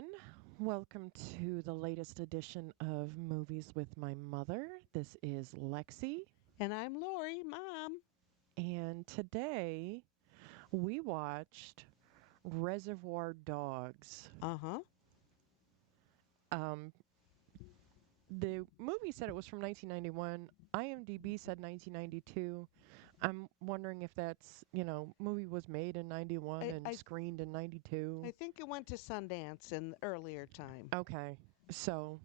everyone. Welcome to the latest edition of Movies with My Mother. This is Lexi, And I'm Lori, Mom. and today we watched Reservoir Dogs. Uh huh. Um, the movie said it was from 1991. IMDb said 1992. I'm wondering if that's, movie was made in 91 I, and I screened in 92. I think it went to Sundance in the earlier time. Okay, so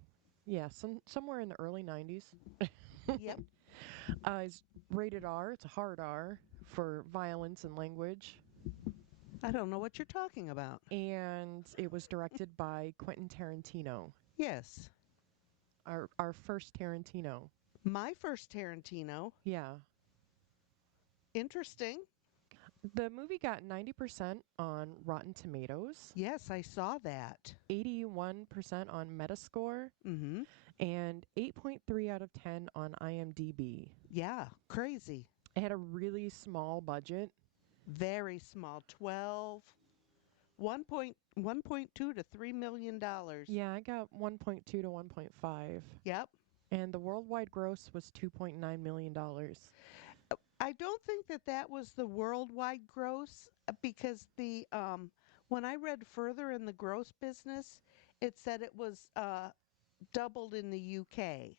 yeah, somewhere in the early 90s. Yep. It's rated R. It's a hard R for violence and language. I don't know what you're talking about. And it was directed by Quentin Tarantino, Yes. our first Tarantino. My first Tarantino. Yeah. Interesting. The movie got 90% on Rotten Tomatoes, Yes, I saw that. 81% on Metascore, Mm hmm. and 8.3 out of 10 on IMDb. Yeah. Crazy. It had a really small budget. Very small. 1.2 to $3 million. Yeah, I got 1.2 to 1.5. Yep. And the worldwide gross was $2.9 million. I don't think that was the worldwide gross because the when I read further in the gross business, it said it was doubled in the UK.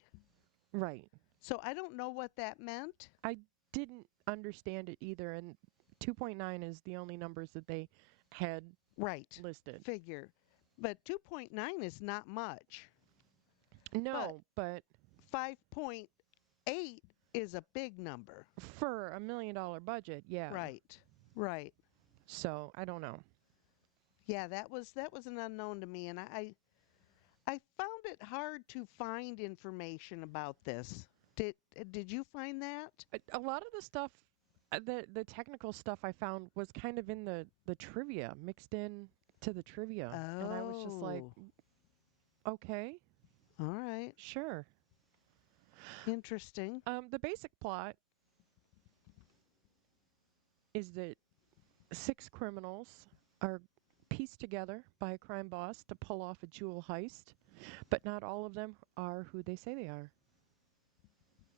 Right. So I don't know what that meant. I didn't understand it either, and 2.9 is the only numbers that they had Right. listed. Figure. But 2.9 is not much. No, but 5.8 is a big number. for $1 million budget, yeah. Right. Right. So I don't know. Yeah, that was an unknown to me, and I found it hard to find information about this. Did you find that? A lot of the stuff, the technical stuff I found was kind of in the trivia, mixed in to the trivia. And I was just like, okay, All right. sure. Interesting. The basic plot is that 6 criminals are pieced together by a crime boss to pull off a jewel heist, but not all of them are who they say they are.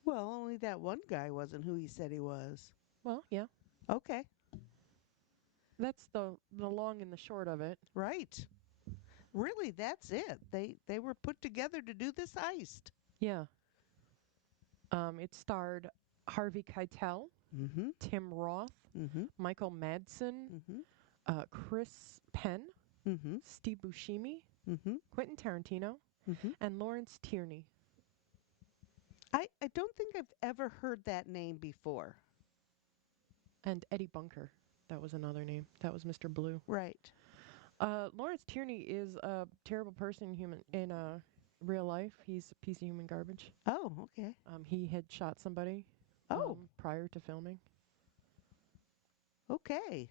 Well, only that one guy wasn't who he said he was. Well, yeah, Okay. that's the long and the short of it. Right. Really, that's it. They were put together to do this heist. Yeah. It starred Harvey Keitel, Mm-hmm. Tim Roth, Mm-hmm. Michael Madsen, Mm-hmm. Chris Penn, Mm-hmm. Steve Buscemi, Mm-hmm. Quentin Tarantino, Mm-hmm. and Lawrence Tierney. I don't think I've ever heard that name before. And Eddie Bunker. That was another name. That was Mr. Blue. Right. Lawrence Tierney is a terrible person in real life. He's a piece of human garbage. Oh, okay. He had shot somebody Oh, prior to filming. okay.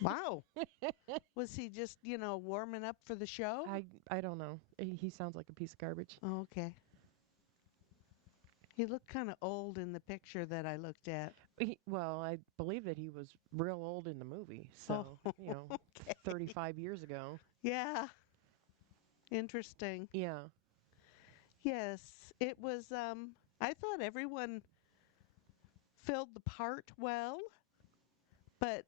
Wow. Was he just, warming up for the show? I don't know. He sounds like a piece of garbage. Oh, okay. He looked kind of old in the picture that I looked at. Well, I believe that he was real old in the movie. So, Okay. 35 years ago. Yeah. Interesting. Yeah. Yes, it was I thought everyone filled the part well, but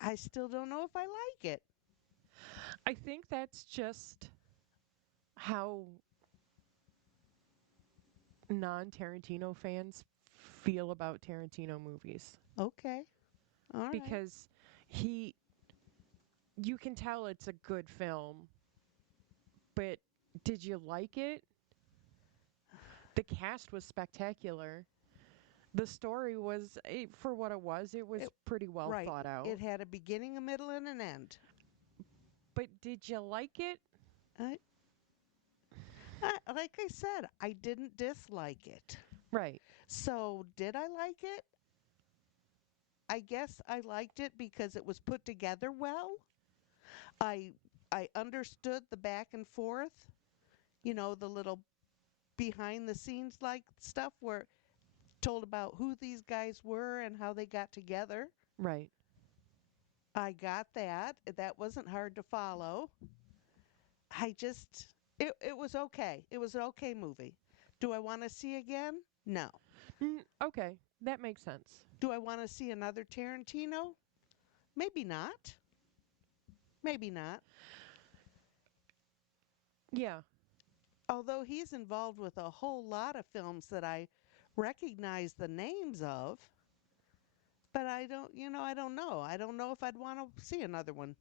I still don't know if I like it. I think that's just how non-Tarantino fans feel about Tarantino movies. Okay. All right. Because you can tell it's a good film, but did you like it? The cast was spectacular. The story was, for what it was pretty well right. thought out. It had a beginning, a middle, and an end. But did you like it? I, like I said, I didn't dislike it. Right. So, did I like it? I guess I liked it because it was put together well. I I understood the back and forth, the little behind the scenes like stuff where told about who these guys were and how they got together. Right. I got that. That wasn't hard to follow. I just it was okay. It was an okay movie. Do I want to see again? No. Okay, that makes sense. Do I want to see another Tarantino? Maybe not. Maybe not. Yeah. Although he's involved with a whole lot of films that I recognize the names of, but I don't, I don't know. I don't know if I'd want to see another one.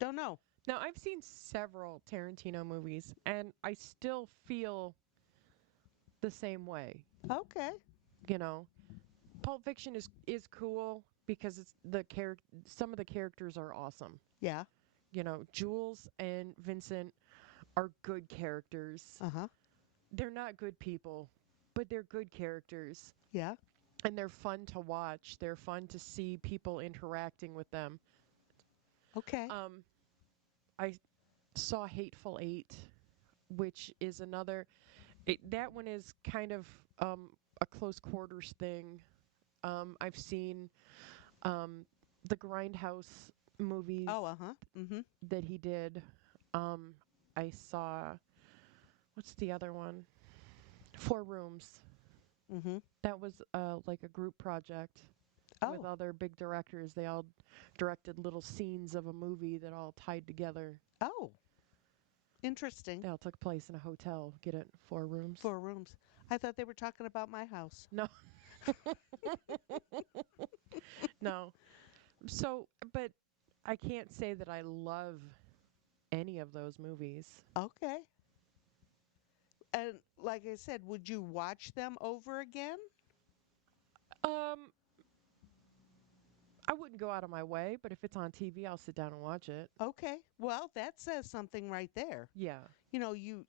Don't know. Now, I've seen several Tarantino movies, and I still feel the same way. Okay. You know, Pulp Fiction is cool because it's some of the characters are awesome. Yeah. Jules and Vincent are good characters. Uh-huh. They're not good people, but they're good characters. Yeah. And they're fun to watch. They're fun to see people interacting with them. Okay. Um, I saw Hateful Eight, which is that one is kind of a close quarters thing. I've seen um, the Grindhouse movies Oh, uh-huh. Mm-hmm. that he did. Um, I saw, what's the other one? Four Rooms. Mm-hmm. That was like a group project with Oh. other big directors. They all directed little scenes of a movie that all tied together. Oh. Interesting. They all took place in a hotel. Get it? Four Rooms. 4 rooms. I thought they were talking about my house. No, no. So, but I can't say that I love any of those movies. Okay. And like I said, would you watch them over again? Um, I wouldn't go out of my way, but if it's on TV, I'll sit down and watch it. Okay. Well, that says something right there. Yeah, You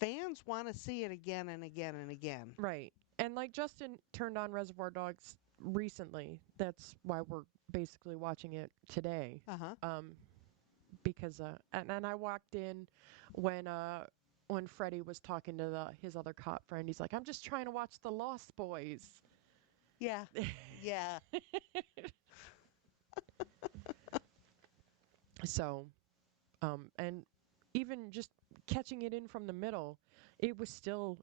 fans want to see it again and again and again. right. And like Justin turned on Reservoir Dogs recently. That's why we're basically watching it today. Uh-huh. Because and I walked in when Freddie was talking to his other cop friend. He's like, "I'm just trying to watch The Lost Boys." Yeah. Yeah. So, and even just catching it in from the middle, it was still,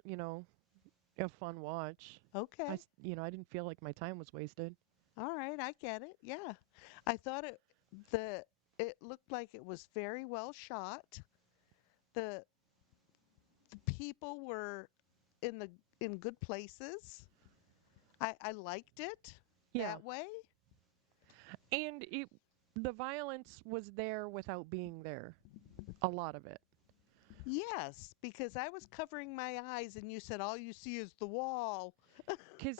a fun watch. Okay. I didn't feel like my time was wasted. All right, I get it. Yeah. I thought the it looked like it was very well shot. The the people were in good places. I liked it Yeah, that way. and the violence was there without being there. A lot of it, Yes, because I was covering my eyes and you said all you see is the wall. because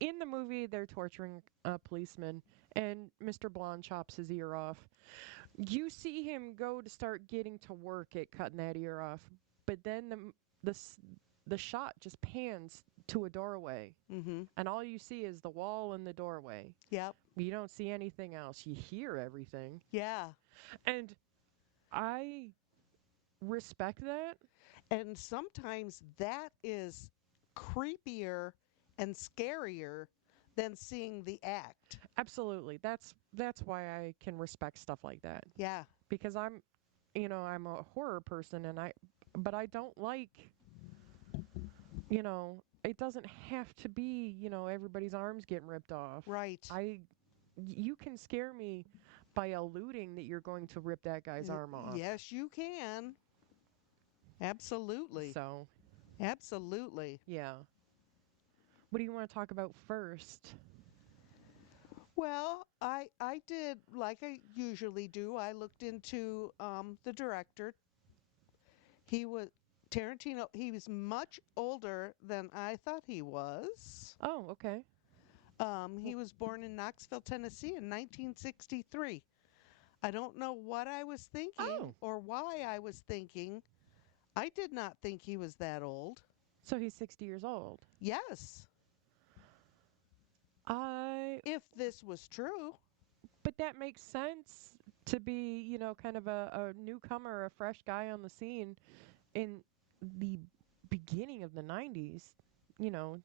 in the movie they're torturing a policeman, and Mr. Blonde chops his ear off. You see him go to start getting to work at cutting that ear off, but then the s- the shot just pans to a doorway, Mhm. and all you see is the wall and the doorway. Yep. You don't see anything else. You hear everything, Yeah. and I respect that. And sometimes that is creepier and scarier than seeing the act. Absolutely, that's why I can respect stuff like that, Yeah. because I'm a horror person, but I don't like, it doesn't have to be, everybody's arms getting ripped off. Right. You can scare me by alluding that you're going to rip that guy's arm off. Yes, you can. Absolutely. So, Absolutely. yeah. What do you want to talk about first? Well, I did like I usually do. I looked into the director. He was Tarantino. He was much older than I thought he was. Oh, okay. He was born in Knoxville, Tennessee in 1963. I don't know what I was thinking Oh, or why I was thinking. I did not think he was that old. so he's 60 years old. Yes, I if this was true. But that makes sense to be, kind of a newcomer, a fresh guy on the scene in the beginning of the 90s, you know,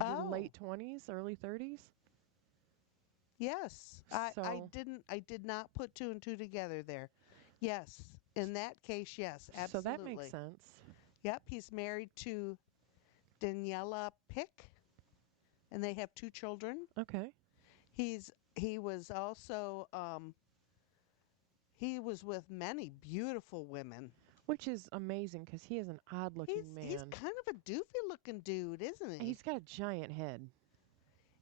your Oh, late 20s, early 30s. yes. I So, didn't I did not put two and two together there. Yes. In that case, yes, So that makes absolutely. sense. Yep, he's married to Daniela Pick, and they have two children. Okay. He was also he was with many beautiful women. Which is amazing because he is an odd looking He's man. kind of a doofy looking dude, isn't he? He's got a giant head.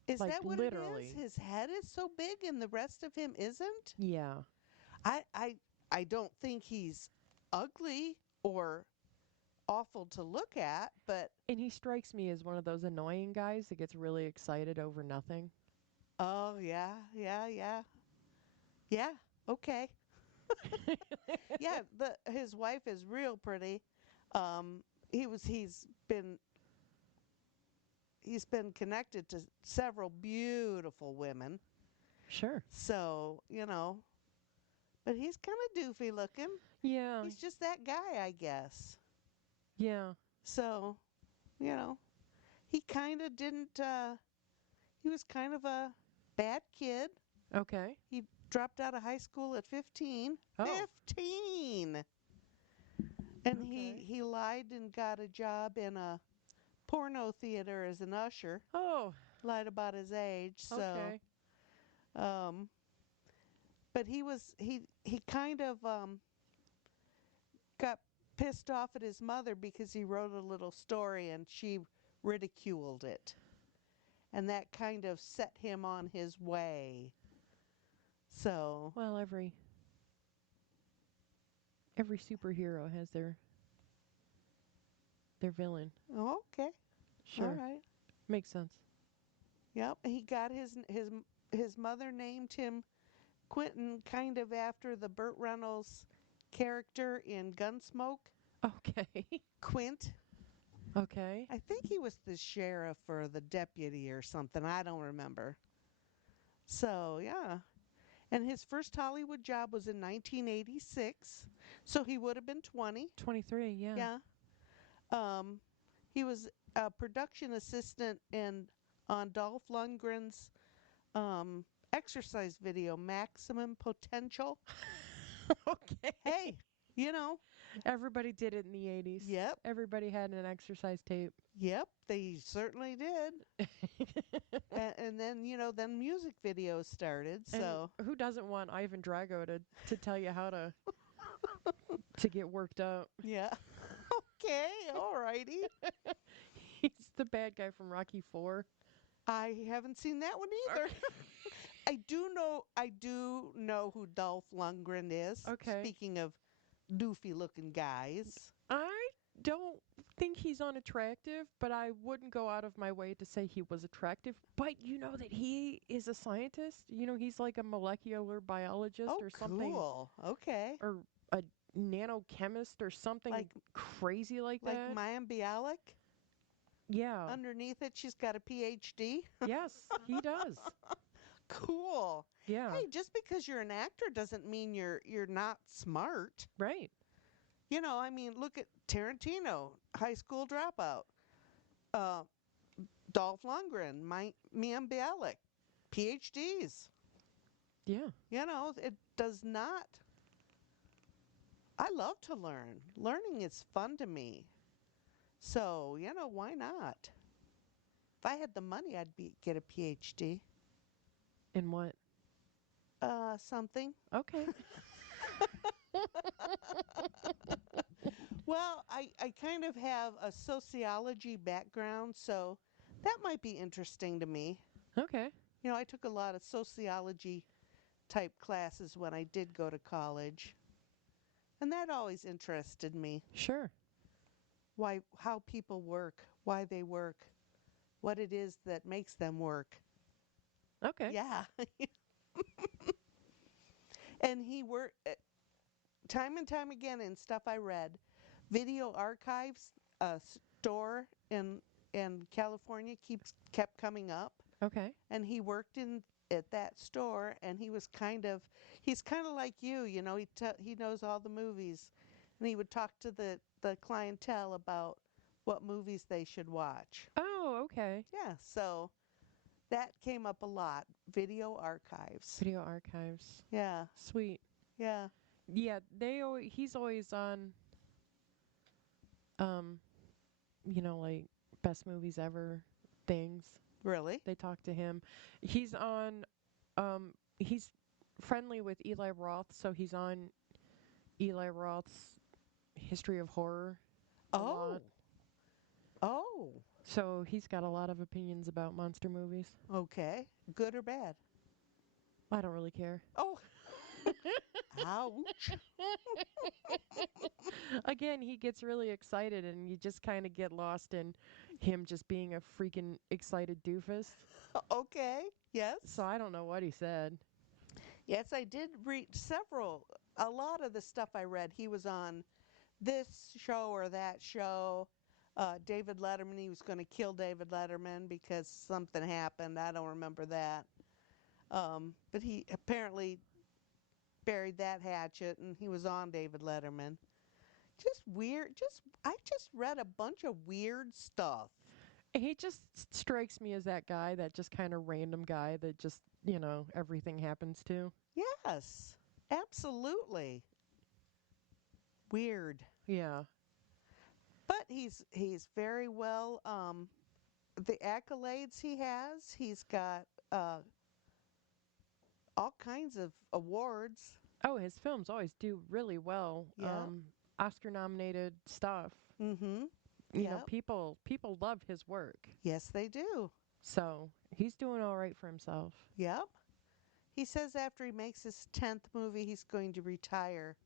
Is Like, that what it is? literally. His head is so big and the rest of him isn't? Yeah. I I I don't think he's ugly or awful to look at, but And he strikes me as one of those annoying guys that gets really excited over nothing. oh yeah, yeah, yeah. Yeah, okay. Yeah, the his wife is real pretty. Um he was he's been connected to several beautiful women. Sure. So, but he's kind of doofy looking. Yeah. He's just that guy, I guess. Yeah. So, you know, he kind of didn't, he was kind of a bad kid. Okay. He dropped out of high school at 15. Oh. 15! And Okay. he lied and got a job in a porno theater as an usher. Oh. Lied about his age. So, Okay. um, but he kind of got pissed off at his mother because he wrote a little story and she ridiculed it. And that kind of set him on his way. So, Well, every superhero has their villain. okay. All Sure. right. Makes sense. Yep, he got his mother named him Quentin kind of after the Burt Reynolds character in Gunsmoke. Okay. Quint. Okay. I think he was the sheriff or the deputy or something. I don't remember. So, yeah. And his first Hollywood job was in 1986. So he would have been 20. 23, yeah. Yeah. Um, he was a production assistant on Dolph Lundgren's exercise video, Maximum Potential. Okay. Hey, you know, Everybody did it in the 80s. yep, Everybody had an exercise tape. yep, they certainly did. And then, then music videos started. And So, who doesn't want Ivan Drago to tell you how to get worked up? yeah. Okay, all righty. He's the bad guy from Rocky 4. I haven't seen that one either. Okay. I do know who Dolph Lundgren is. Okay. Speaking of doofy looking guys. I don't think he's unattractive, but I wouldn't go out of my way to say he was attractive. But you know that he is a scientist? You know, he's like a molecular biologist Oh, or something, cool. Okay. or a nanochemist or something Like crazy like like that. Mayim Bialik. Yeah. Underneath it, she's got a PhD. Yes, he does. Cool. Yeah. Hey, just because you're an actor doesn't mean you're not smart. Right. I mean, look at Tarantino, high school dropout. Uh, Dolph Lundgren, Mayim Bialik, PhDs. Yeah. It does not. I love to learn. Learning is fun to me. So, why not? If I had the money, I'd get a PhD. In what? Something. Okay. Well, I kind of have a sociology background, so that might be interesting to me. Okay. I took a lot of sociology type classes when I did go to college, and that always interested me. Sure. How people work, why they work, what it is that makes them work. Okay. Yeah. And he worked time and time again in stuff I read. Video Archives, a store in California kept coming up, Okay. and he worked in at that store, and he's kind of like you, he knows all the movies, and he would talk to the clientele about what movies they should watch. Oh, okay. Yeah, so that came up a lot. Video Archives. Video archives. Yeah, Sweet. yeah. Yeah, he's always on um, like best movies ever things. Really? They talk to him. He's on he's friendly with Eli Roth, so he's on Eli Roth's History of Horror a Oh. lot. Oh. So he's got a lot of opinions about monster movies. Okay. Good or bad? I don't really care. Oh. Ouch. Again, he gets really excited and you just kind of get lost in him just being a freaking excited doofus. Okay. So Yes. I don't know what he said. Yes, I did read several. A lot of the stuff I read, he was on this show or that show. David Letterman, he was going to kill David Letterman because something happened. I don't remember that. But he apparently buried that hatchet and he was on David Letterman. Just weird. I just read a bunch of weird stuff. He just strikes me as that guy, that just kind of random guy that just, everything happens to. Yes, absolutely. Weird. Yeah. But he's very well the accolades he has, he's got all kinds of awards. Oh, his films always do really well. Yeah. Oscar nominated stuff. Mhm. Yeah. People love his work. Yes, they do. So, he's doing all right for himself. Yep. He says after he makes his 10th movie he's going to retire.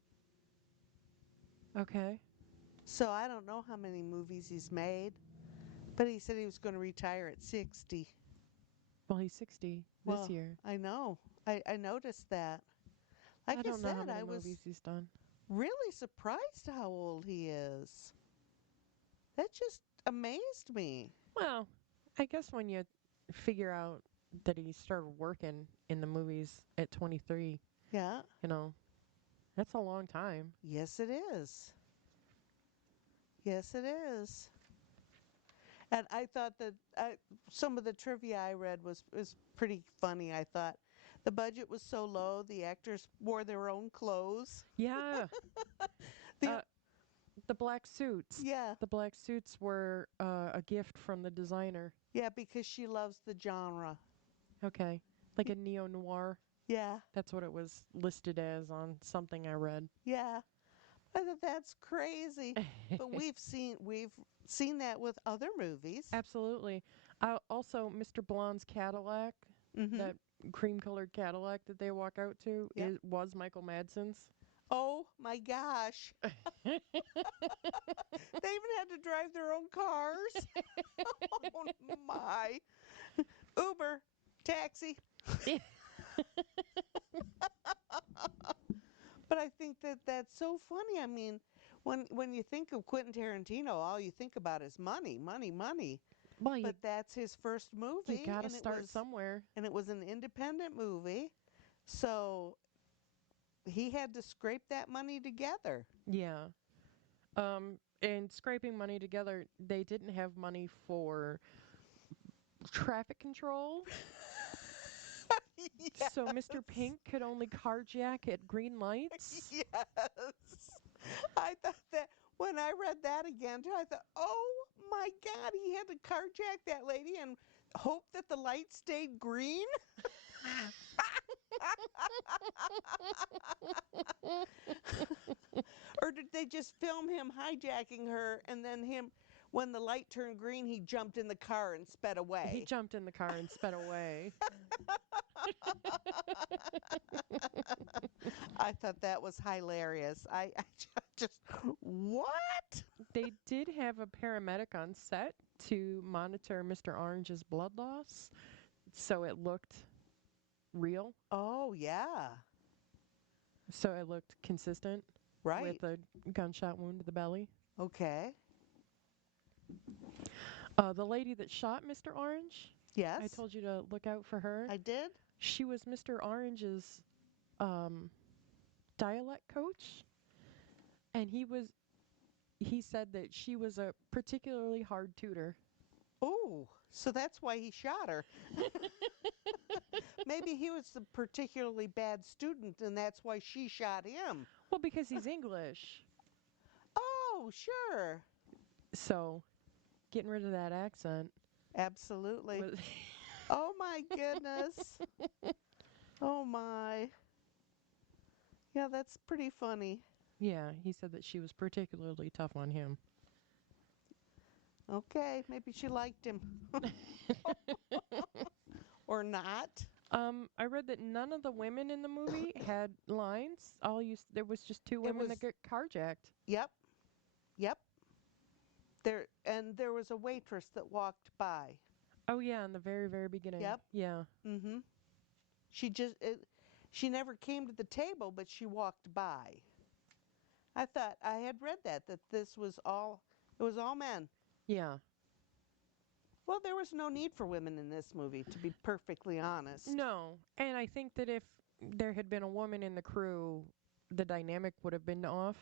Okay. So I don't know how many movies he's made, but he said he was going to retire at 60. Well, he's 60 this Well, year. I know. I noticed that. Like I I don't know how said, many I was movies he's done. really surprised how old he is. That just amazed me. Well, I guess when you figure out that he started working in the movies at 23, Yeah. you know, that's a long time. Yes, it is. Yes, it is. And I thought that some of the trivia I read was pretty funny. I thought the budget was so low, the actors wore their own clothes. Yeah. The Uh, the black suits. yeah, The black suits were a gift from the designer. yeah, because she loves the genre. Okay. Like a neo noir. Yeah, That's what it was listed as on something I read. yeah. I thought that's crazy. But we've seen that with other movies. Absolutely. Also, Mr. Blonde's Cadillac, Mhm. that cream colored Cadillac that they walk out to, Yep. was Michael Madsen's. Oh my gosh. They even had to drive their own cars. Oh my. Uber, taxi. But I think that that's so funny. I mean, when you think of Quentin Tarantino, all you think about is money, money, money. Well, But that's his first you movie, got to start somewhere. and it was an independent movie. So he had to scrape that money together. Yeah. And scraping money together, they didn't have money for traffic control. So Mr. Yes. Pink could only carjack at green lights. Yes. I thought that when I read that again, too, I thought, oh my God, he had to carjack that lady and hope that the light stayed green. Or did they just film him hijacking her and then him, when the light turned green, he jumped in the car and sped He away? jumped in the car and sped away. I thought that was hilarious. I just, what? They did have a paramedic on set to monitor Mr. Orange's blood loss, so it looked real, Oh, yeah. so it looked consistent Right. with a gunshot wound to the belly. Okay. The lady that shot Mr. Orange, Yes, I told you to look out for her. I did. She was Mr. Orange's um, dialect coach, and he said that she was a particularly hard tutor. Oh, so that's why he shot her. Maybe he was a particularly bad student and that's why she shot him. Well, because he's English. Oh, sure. So getting rid of that accent Absolutely. was. Oh my goodness. Oh my. Yeah, that's pretty funny. Yeah, he said that she was particularly tough on him. Okay, maybe she liked him or not. I read that none of the women in the movie had lines. There was just two It women was, that got carjacked. yep, yep. There was a waitress that walked by. Oh yeah, in the very very beginning. Yep. Yeah. Mhm. She just she never came to the table, but she walked by. I thought I had read that this was all it was all men. Yeah. Well, there was no need for women in this movie, to be perfectly honest. No. And I think that if there had been a woman in the crew, the dynamic would have been off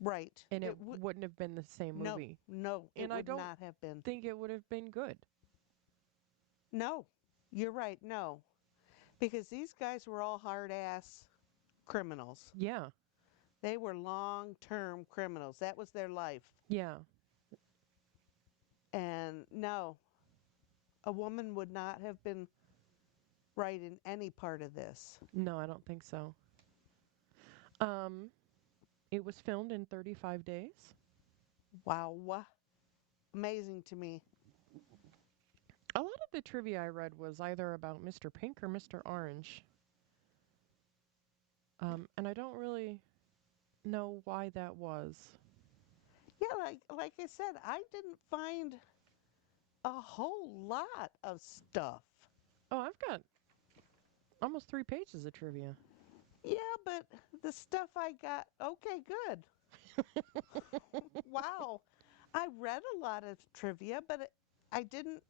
Right. and it It would wouldn't have been the same no, movie. no, it And I would don't not have been. think it would have been good. No, you're right. No, because these guys were all hard ass criminals. Yeah. They were long term criminals. That was their life. Yeah. And no, a woman would not have been right in any part of this. No, I don't think so. Um it was filmed in 35 days. Wow. Amazing to me. A lot of the trivia I read was either about Mr. Pink or Mr. Orange. And I don't really know why that was. Yeah, like I said, I didn't find a whole lot of stuff. Oh, I've got almost 3 pages of trivia. Yeah, but the stuff I got, okay, good. Wow. I read a lot of trivia, but I didn't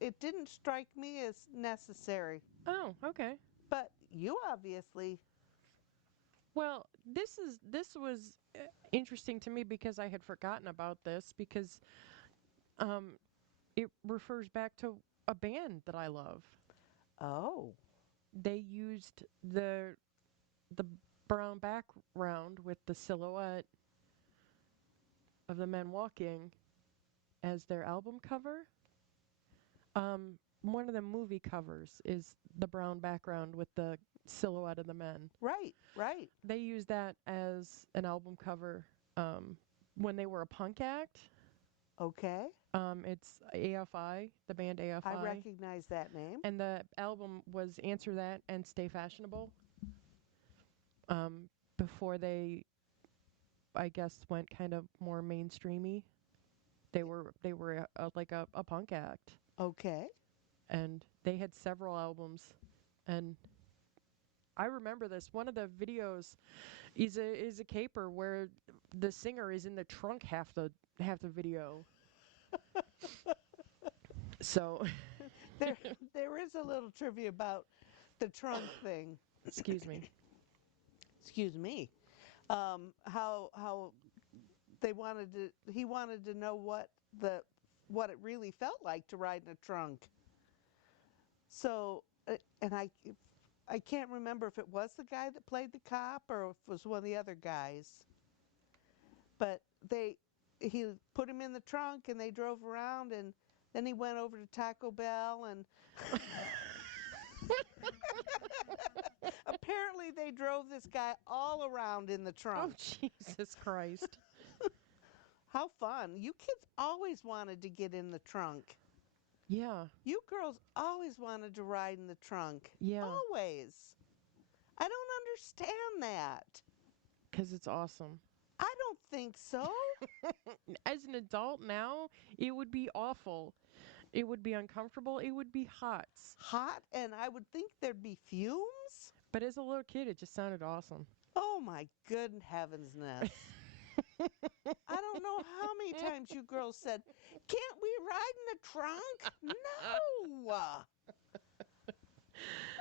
it didn't strike me as necessary. Oh, okay. But you obviously, Well, this was interesting to me because I had forgotten about this because um it refers back to a band that I love. oh, They used the brown background with the silhouette of the men walking as their album cover. One of the movie covers is the brown background with the silhouette of the men. right. They used that as an album cover when they were a punk act. Okay. It's AFI, the band I AFI, recognize that name. and the album was Answer That and Stay Fashionable. Um, Before they, I guess, went kind of more mainstreamy. They were like a punk act, Okay. and they had several albums, and I remember this. One of the videos is a caper where the singer is in the trunk half the video. So, There there is a little trivia about the trunk thing. excuse me. Excuse me. How they wanted to he wanted to know what it really felt like to ride in a trunk. So and I can't remember if it was the guy that played the cop or if it was one of the other guys. But he put him in the trunk and they drove around and then he went over to Taco Bell and apparently they drove this guy all around in the Oh, trunk. Jesus Christ. How fun. You kids always wanted to get in the trunk. Yeah, You girls always wanted to ride in the trunk. yeah, Always. I don't understand that. because it's awesome. I don't think so. As an adult now, it would be awful. It would be uncomfortable. It would be hot. Hot, and I would think there'd be fumes. But as a little kid, it just sounded awesome. Oh my good heavensness. I don't know how many times you girls said, "Can't we ride in the trunk?" No.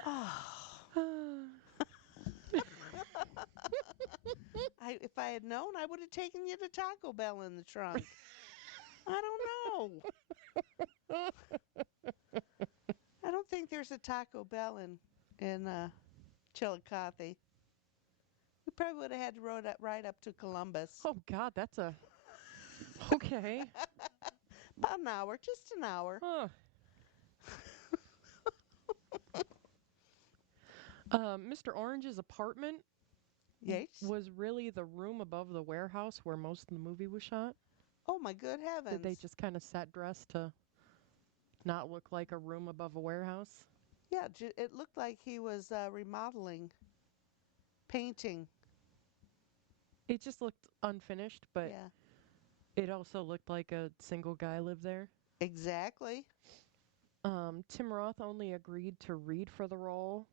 Oh. If I had known, I would have taken you to Taco Bell in the trunk. I don't know. I don't think there's a Taco Bell in Chillicothe. We probably would have had to ride up to Columbus. Oh God, that's a okay. About an hour, just an hour. Huh. Mr. Orange's apartment Yes. was really the room above the warehouse where most of the movie was shot. Oh my good Did they heavens. just kind of set dressed to not look like a room above a warehouse? Yeah, it looked like he was remodeling, painting. It just looked unfinished, but Yeah, it also looked like a single guy lived there. exactly. Tim Roth only agreed to read for the role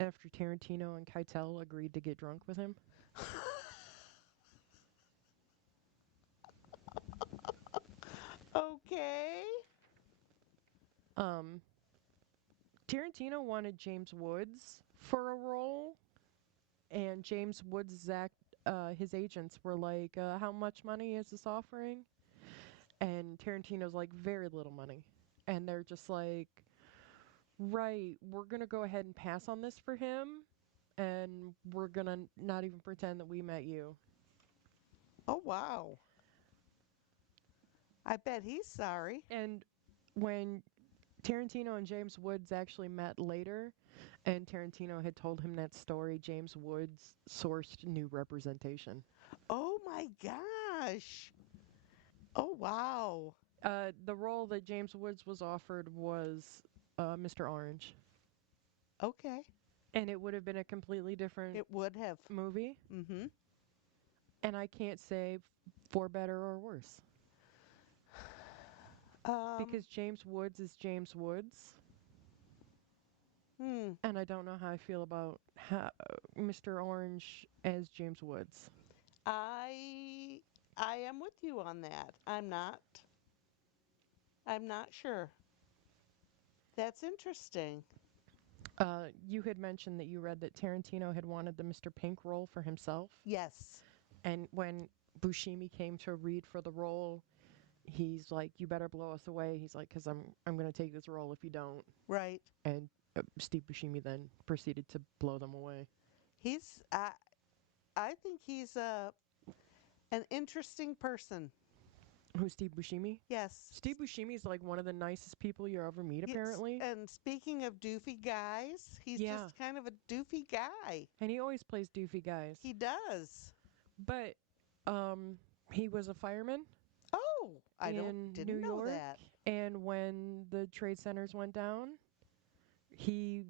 after Tarantino and Keitel agreed to get drunk with him. Okay. Um, Tarantino wanted James Woods for a role, and James Woods' his agents were like, "How much money is this offering?" And Tarantino's like, "Very little money," and they're just like, "Right, we're gonna go ahead and pass on this for him, and we're gonna not even pretend that we met you." Oh wow. I bet he's sorry. And when Tarantino and James Woods actually met later, and Tarantino had told him that story, James Woods sourced new representation. Oh my gosh. Oh wow. The role that James Woods was offered was Mr. Orange, Okay. and it would have been a completely different It would have. movie, Mm-hmm. and I can't say for better or worse Um. because James Woods is James Woods, Hmm. and I don't know how I feel about Mr. Orange as James Woods. I I am with you on that. I'm not sure. That's interesting. You had mentioned that you read that Tarantino had wanted the Mr. Pink role for himself, Yes. and when Buscemi came to read for the role, he's like, "You better blow us away." He's like, "Cause I'm gonna take this role if you don't." Right. And Steve Buscemi then proceeded to blow them away. He's I think he's an interesting person. Who's Steve Buscemi? Yes. Steve Buscemi is like one of the nicest people you ever meet, Yes. apparently. And speaking of doofy guys, he's Yeah, just kind of a doofy guy. and he always plays doofy guys. He does. But um, he was a fireman Oh, I don't in New didn't know York, that. and when the trade centers went down, he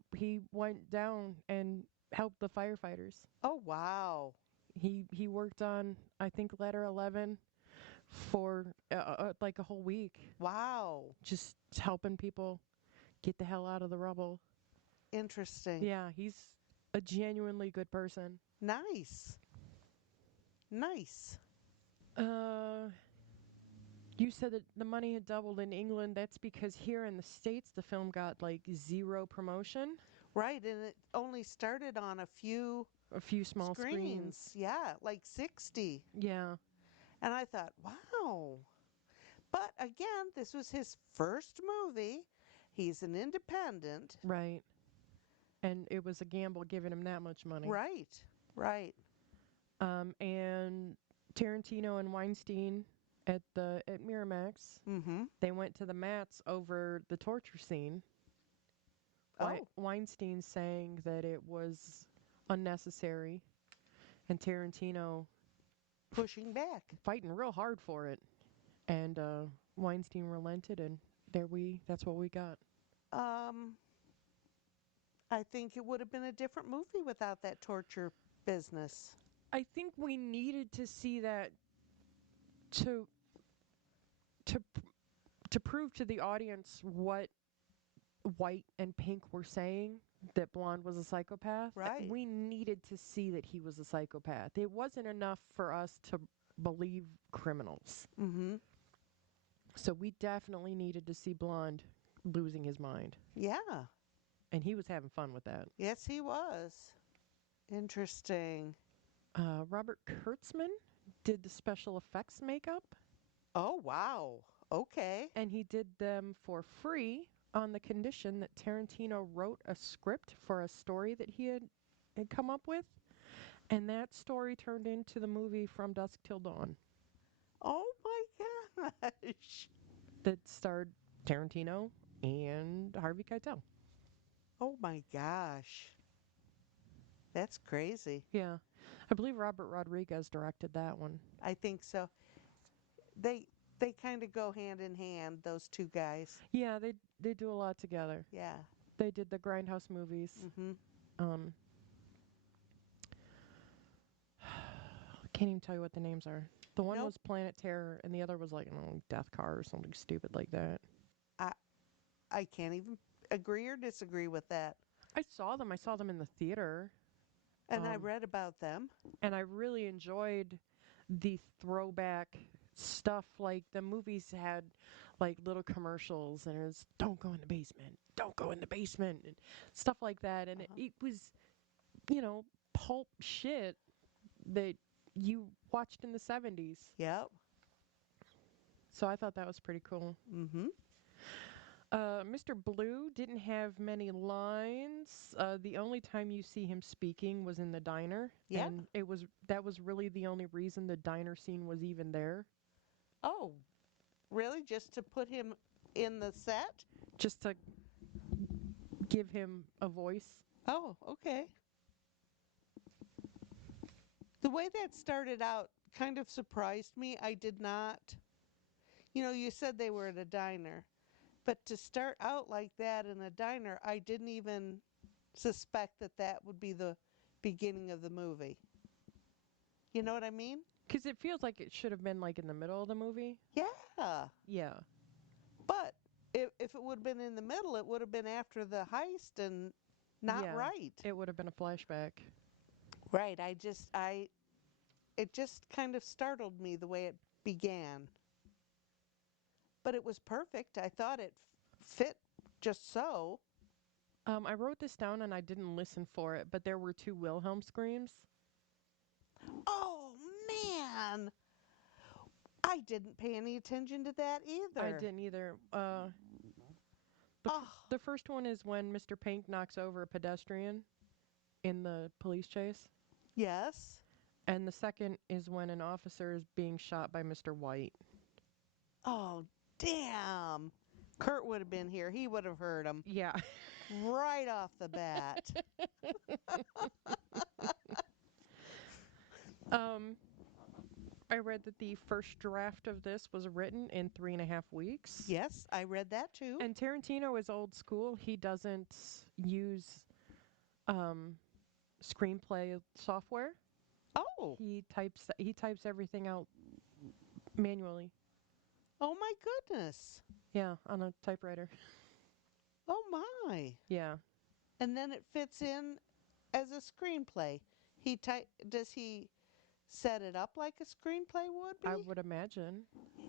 went down and helped the firefighters. Oh, wow. He worked on I think letter 11 for like a whole week, Wow. just helping people get the hell out of the rubble. Interesting. Yeah, he's a genuinely good person. Nice. Nice. Uh, you said that the money had doubled in England. That's because here in the States, the film got like zero promotion, Right, and it only started on a few a few small screens. screens. Yeah, like 60. Yeah, And I thought, wow. But again, this was his first movie. He's an independent. right. And it was a gamble giving him that much money. Right. Right. And Tarantino and Weinstein at Miramax, Mm-hmm. they went to the mats over the torture scene. Oh, Weinstein saying that it was unnecessary, and Tarantino pushing back. fighting real hard for it. And Weinstein relented, and that's what we got. Um, I think it would have been a different movie without that torture business. I think we needed to see that to to to prove to the audience what White and Pink were saying, that Blonde was a psychopath. Right. We needed to see that he was a psychopath. It wasn't enough for us to believe criminals. Mm-hmm. So we definitely needed to see Blonde losing his mind. Yeah. And he was having fun with that. Yes, he was. Interesting. Robert Kurtzman did the special effects makeup, Oh, wow. Okay. and he did them for free on the condition that Tarantino wrote a script for a story that he had come up with, And that story turned into the movie From Dusk Till Dawn Oh my gosh. that starred Tarantino and Harvey Keitel. Oh my gosh. That's crazy. Yeah. I believe Robert Rodriguez directed that one. I think so. They they kind of go hand in hand, those two guys. Yeah, they do a lot together. Yeah. They did the Grindhouse movies. Mhm. Um, can't even tell you what the names are. The one Nope. was Planet Terror, and the other was like, I don't know, Death Car or something stupid like that. I I can't even agree or disagree with that. I saw them. I saw them in the theater, And I um, read about them. and I really enjoyed the throwback stuff. Like the movies had like little commercials, and it was "Don't go in the basement, don't go in the basement," and stuff like that. And Uh-huh. it was, you know, pulp shit that you watched in the 70s. Yep. So I thought that was pretty cool. Mhm. Mr. Blue didn't have many lines. The only time you see him speaking was in the diner, Yeah. and that was really the only reason the diner scene was even there, Oh, really? Just to put him in the set? just to give him a voice. Oh, okay. The way that started out kind of surprised me. I did not, you said they were at a diner, but to start out like that in a diner, I didn't even suspect that that would be the beginning of the movie. You know what I mean? Because it feels like it should have been like in the middle of the movie. Yeah. Yeah, But if it would have been in the middle, it would have been after the heist and not yeah. right. It would have been a flashback. Right. It just kind of startled me the way it began. But it was perfect. I thought it fit just so. I wrote this down and I didn't listen for it, but there were two Wilhelm screams. Oh, man. I didn't pay any attention to that I either. didn't either. Oh, The first one is when Mr. Pink knocks over a pedestrian in the police chase. yes. And the second is when an officer is being shot by Mr. White. Oh, damn. Kurt would have been here. He would have heard him Yeah. right off the bat. um, I read that the first draft of this was written in 3.5 weeks. Yes, I read that too. And Tarantino is old school. He doesn't use um, screenplay software. Oh, He types everything out manually. oh my goodness. Yeah, on a typewriter. Oh my. Yeah. And then it fits in as a screenplay. Does he set it up like a screenplay would I be? would imagine.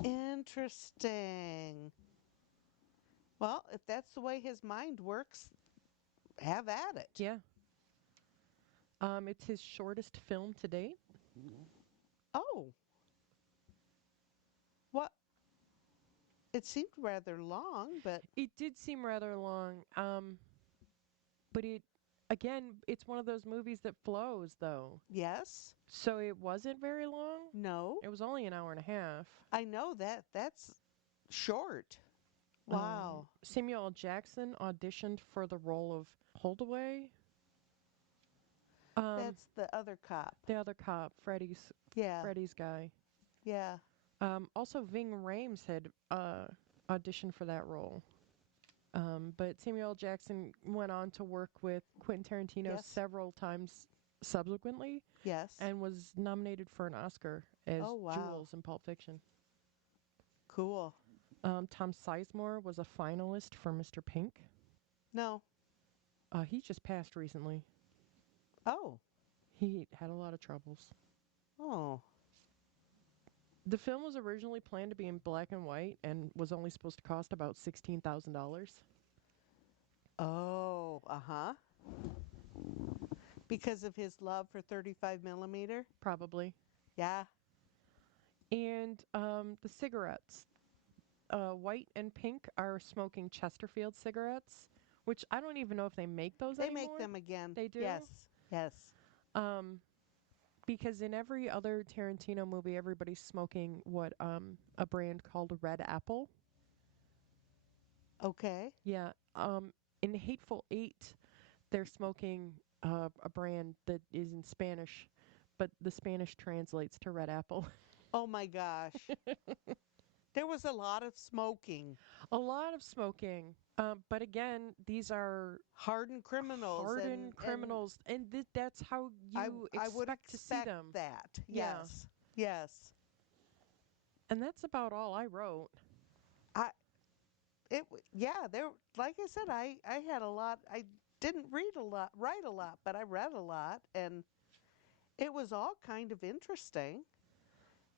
Interesting. Well, if that's the way his mind works, have at it. Yeah. It's his shortest film to date. Oh, what? It seemed rather long, but It did seem rather long. But it's one of those movies that flows though. yes. So it wasn't very long. No. It was only an hour and a half. I know that. That's short. Wow. Samuel L. Jackson auditioned for the role of Holdaway. Um, That's the other cop. the other cop, Yeah. Freddy's guy. Yeah. Also, Ving Rhames had auditioned for that role. But Samuel L. Jackson went on to work with Quentin Tarantino Yes. several times subsequently Yes. and was nominated for an Oscar as Oh, wow. Jules in Pulp Fiction. Cool. Tom Sizemore was a finalist for Mr. Pink. No. He just passed recently. Oh. He had a lot of troubles. Oh. The film was originally planned to be in black and white and was only supposed to cost about $16,000. Oh. Uh-huh. Because of his love for 35 millimeter? Probably. Yeah. And the cigarettes. White and pink are smoking Chesterfield cigarettes, which I don't even know if they make those They anymore. make them again. They do? Yes. Yes. Um, because in every other Tarantino movie, everybody's smoking what a brand called Red Apple. Okay. Yeah. In Hateful Eight, they're smoking a brand that is in Spanish, but the Spanish translates to Red Apple. Oh my gosh. There was a lot of smoking. A lot of smoking. But again, these are Hardened criminals hardened and criminals, and that's how you I would expect to see expect them. that. Yeah. Yes. Yes. And that's about all I wrote. I yeah, there like I said I had a lot. I didn't read a lot, write a lot, but I read a lot and it was all kind of interesting.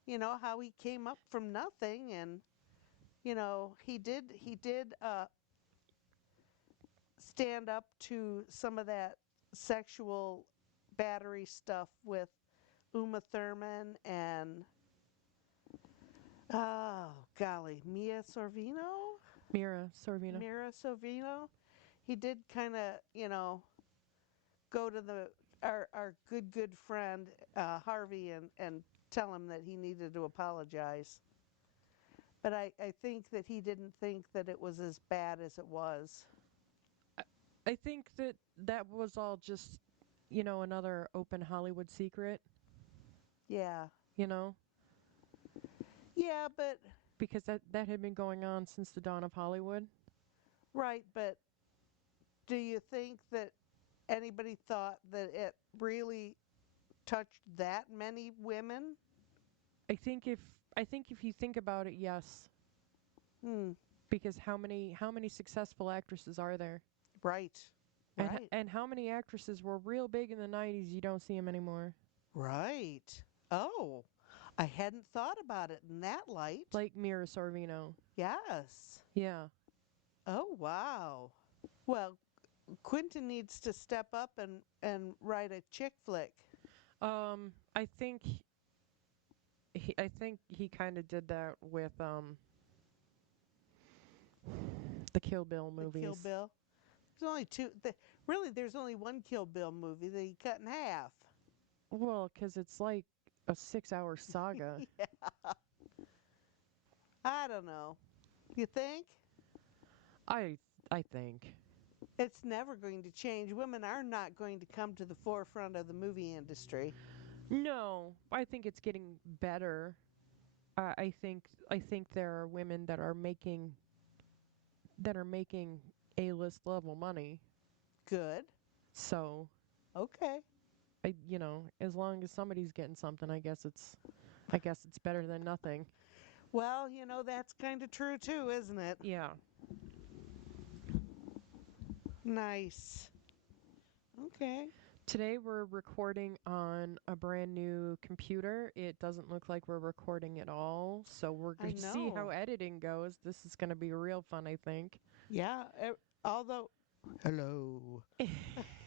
You know how he came up from nothing and he did stand up to some of that sexual battery stuff with Uma Thurman and oh golly, Mia Sorvino? Mira Sorvino. Mira Sorvino. He did kind of, go to the our good friend Harvey and tell him that he needed to apologize. But I think that he didn't think that it was as bad as it was. I, I think that that was all just, another open Hollywood secret, Yeah. you know, Yeah, but because that had been going on since the dawn of Hollywood. right, but do you think that anybody thought that it really touched that many women? I think if I think if you think about it, yes, Hmm. because how many successful actresses are there? Right. Right. And how many actresses were real big in the 90s, you don't see them anymore. Right. Oh, I hadn't thought about it in that light. Like Mira Sorvino. Yes. Yeah. Oh, wow. Well, Quentin needs to step up and write a chick flick. I think he kind of did that with the Kill Bill The Kill movies. Bill. There's only two. Really, there's only one Kill Bill movie that he cut in half. Well, because it's like a 6-hour saga. Yeah. I don't know. You think? I I think. It's never going to change. Women are not going to come to the forefront of the movie industry. No, I think it's getting better. I think there are women that are making A-list level money. Good. So Okay. as long as somebody's getting something, I guess it's better than nothing. Well, that's kind of true too, isn't it? Yeah. Nice. Okay. Today we're recording on a brand new computer. It doesn't look like we're recording at all, so we're I going to see how know. editing goes. This is going to be real fun, I think. Yeah. Although, hello.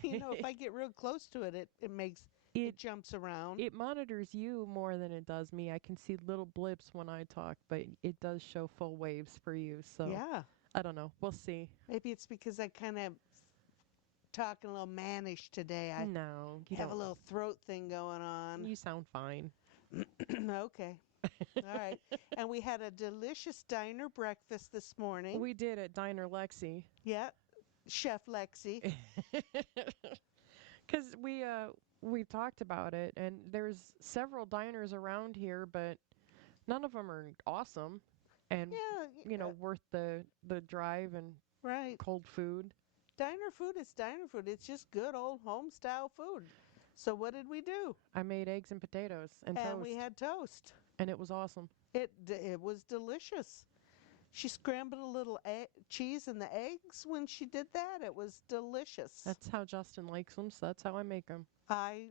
If I get real close to it, it makes it it jumps around. it monitors you more than it does me. I can see little blips when I talk, but it does show full waves for you. So Yeah. I don't know. We'll see. Maybe it's because I kind of talking a little mannish today. I No, you have a don't. little throat thing going on. You sound fine. Okay. All right. And we had a delicious diner breakfast this morning. We did at Diner Lexi. Yeah. Chef Lexi. Because we talked about it, and there's several diners around here, but none of them are awesome, and Yeah. worth the drive and Right. cold food. Diner food is diner food. It's just good old home style food. So what did we do? I made eggs and potatoes and And toast, we had toast. and it was awesome. It was delicious. She scrambled a little cheese in the eggs when she did that. It was delicious. That's how Justin likes them, so that's how I make them. I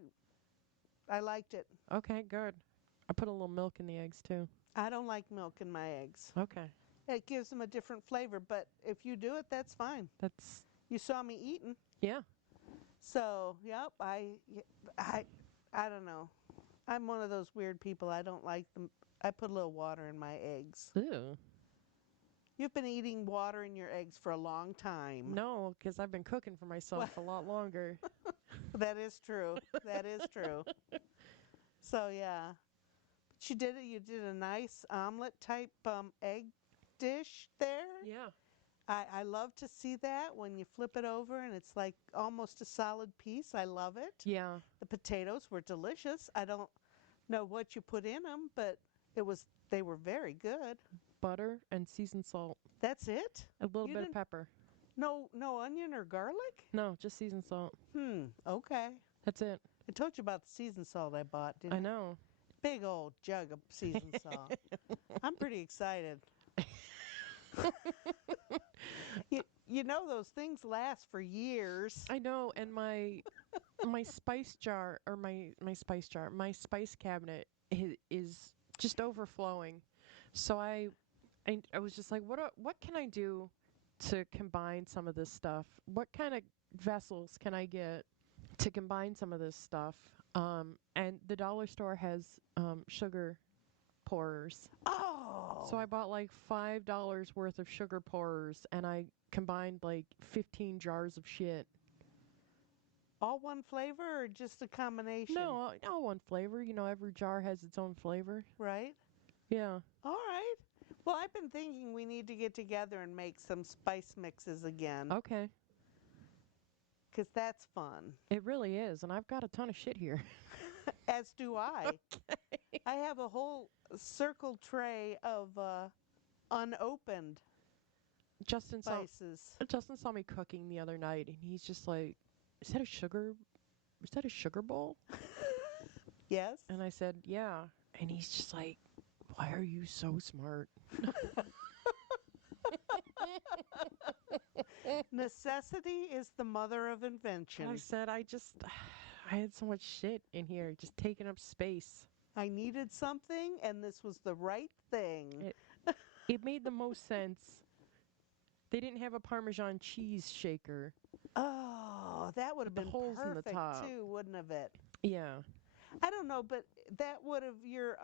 I liked it. Okay, good. I put a little milk in the eggs too. I don't like milk in my eggs. Okay, It gives them a different flavor, but if you do it, that's fine. that's You saw me eating. yeah. So, yep, I I don't know. I'm one of those weird people. I don't like them. I put a little water in my eggs. Ew. You've been eating water in your eggs for a long time. No, because I've been cooking for myself a lot longer. That is true. That is true. So yeah, but you did it. You did a nice omelet type egg dish there. Yeah. I love to see that when you flip it over and it's like almost a solid piece. I love it. Yeah. The potatoes were delicious. I don't know what you put in them, but it was they were very good. Butter and seasoned salt. That's it? A little You bit of didn't pepper. no onion or garlic? No, just seasoned salt. Okay. That's it. I told you about the seasoned salt I bought, I didn't I? know. Big old jug of seasoned salt. I'm pretty excited. You know those things last for years. I know, and my spice jar or my spice cabinet is just overflowing. So I was just like, what can I do to combine some of this stuff? What kind of vessels can I get to combine some of this stuff? And the dollar store has sugar pourers. Oh, So I bought like $5 worth of sugar pourers, and I combined like 15 jars of shit. all one flavor or just a combination? No, all one flavor. You know, every jar has its own flavor. Right? Yeah. All right. Well, I've been thinking we need to get together and make some spice mixes again Okay. because that's fun. It really is, and I've got a ton of shit here. As do I. I have a whole circle tray of unopened Justin saw spices. Justin saw me cooking the other night, and he's just like, "Is that a sugar? Is that a sugar bowl?" Yes? And I said, "Yeah." And he's just like, "Why are you so smart?" Necessity is the mother of I invention. said, I had so much shit in here, just taking up space. I needed something, and this was the right thing. It, it made the most sense. They didn't have a Parmesan cheese shaker Oh, that would have with the been holes in the perfect top. too, wouldn't have it? Yeah, I don't know, but that would have your